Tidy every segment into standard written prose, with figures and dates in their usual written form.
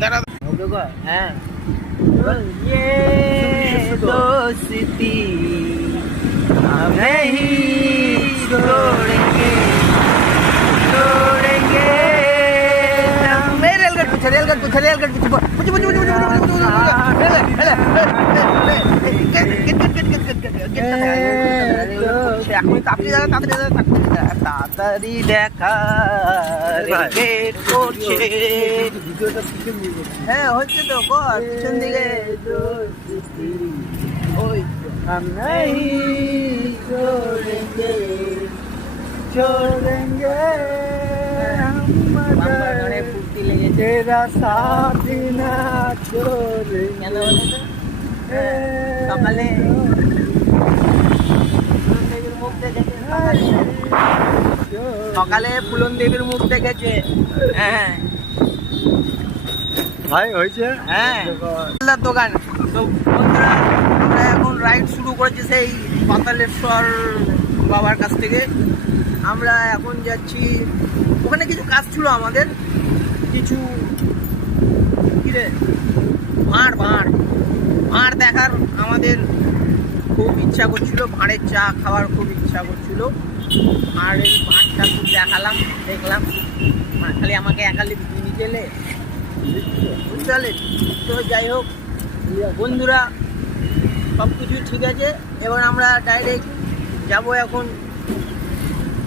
दादा हाँ ये दोस्ती हम नहीं छोड़ेंगे छोड़ेंगे रेलगट पीछे তাড়াতাড়ি দেখা করছে। হ্যাঁ হচ্ছে তো পিছন দিকে ওই छोड़ेंगे ফুর্তি লেগেছে तेरा साथ ना छोड़ेंगे সকালে সকালে ফুলন দেবীর মুখ দেখেছে। হ্যাঁ ভাই হয়েছে হ্যাঁ দোকান তো বন্ধুরা আমরা এখন রাইড শুরু করেছি সেই পাতালেশ্বর বাবার কাছ থেকে। আমরা এখন যাচ্ছি ওখানে কিছু কাজ ছিল আমাদের কিছু কিরে ভাঁড় দেখার আমাদের খুব ইচ্ছা করছিল, ভাঁড়ের চা খাওয়ার খুব ইচ্ছা করছিল। ভাঁড়ের ভাঁড়টা খুব দেখলাম খালি আমাকে একালি নিয়ে গেলে বুঝতে পারলেন। তো যাই হোক বন্ধুরা সব কিছু ঠিক আছে। এবার আমরা ডাইরেক্ট যাব এখন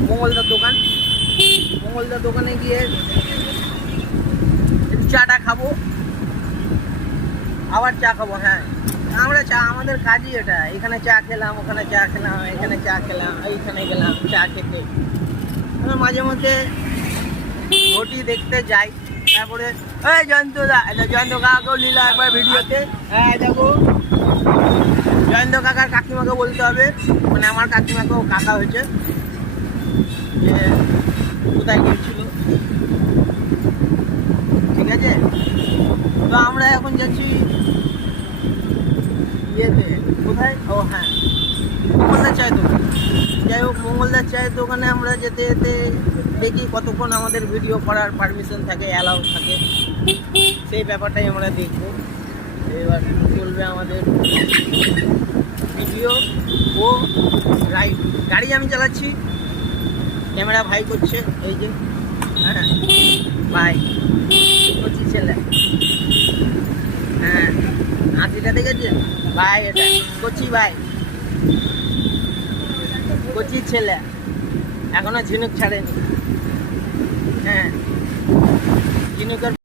মঙ্গলদার দোকানে গিয়ে চাটা খাবো, আবার চা খাবো। হ্যাঁ আমরা আমাদের কাজই এটা, এখানে চা খেলাম, ওখানে চা খেলাম, এখানে চা খেলাম, এইখানে গেলাম চা খেতে। আমরা মাঝে মধ্যে ঘটি দেখতে যাই। তারপরে এই জয়ন্ত কাকাকেও নিল একবার ভিডিওতে। হ্যাঁ যাবো জয়ন্ত কাকার কাকিমাকে বলতে হবে, মানে আমার কাকিমাকেও কাকা হয়েছে, যে কোথায় গিয়েছিল। ঠিক আছে তো আমরা এখন যাচ্ছি ইয়েতে, কোথায় ও হ্যাঁ মঙ্গলদার চায়ের দোকান। যাই হোক মঙ্গলদার চায়ের দোকানে আমরা যেতে যেতে দেখি কতক্ষণ আমাদের ভিডিও করার পারমিশন থাকে, অ্যালাউ থাকে, সেই ব্যাপারটাই আমরা দেখব। এবার চলবে আমাদের ভিডিও ও রাইড। গাড়ি আমি চালাচ্ছি, ক্যামেরা ভাই করছে, এই যে হ্যাঁ ভাই কচি ছেলে। হ্যাঁ হাতিটা দেখেছেন ভাই, এটা কচি ভাই, কচি ছেলে, এখনো ঝিনুক ছাড়েনি। হ্যাঁ ঝিনুকের